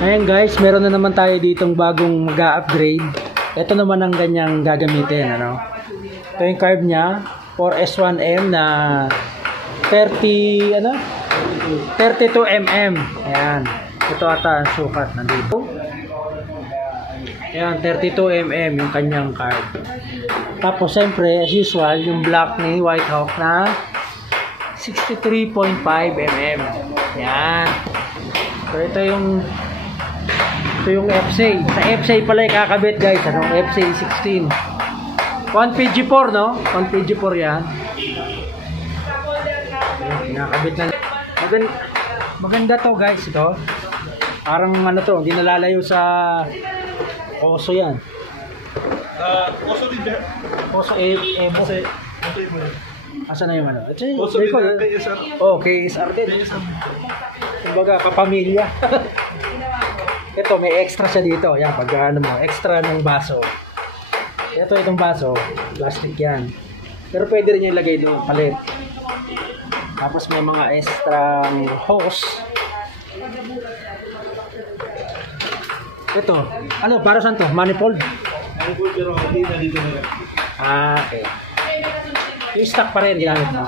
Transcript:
Ayan guys, meron na naman tayo ditong bagong mag-upgrade. Ito naman ang ganyang gagamitin, ano. Ito yung carb niya, 4S1M na 32 mm. Ayan. Ito ata ang sukat nandito. Ayan, 32 mm yung kanyang carb. Tapos siyempre, as usual, yung black ni White Hawk na 63.5 mm. Ayan. So ito yung FSA. Sa FSA pala ikakabit guys, ano? FSA 16. 1PG4, no? 1PG4 yan. Kinakabit na. Maganda to guys, ito. Parang ano to, hindi nalalayo sa Oso yan. Oso din ba? Oso Evo. Asa na yung ano? Oso din ba? KSR. Oh, KSR din. Kumbaga, kapamilya. Ito, may extra siya dito. Yan, pag ano mo, extra ng baso. Itong baso, plastic yan. Pero pwede rin yung ilagay doon, palit. Tapos may mga extra hose. Ito, ano, para saan to? Manifold? Manifold pero hindi na dito nila. Ah, okay. Yung stock pa rin, ginamit mo.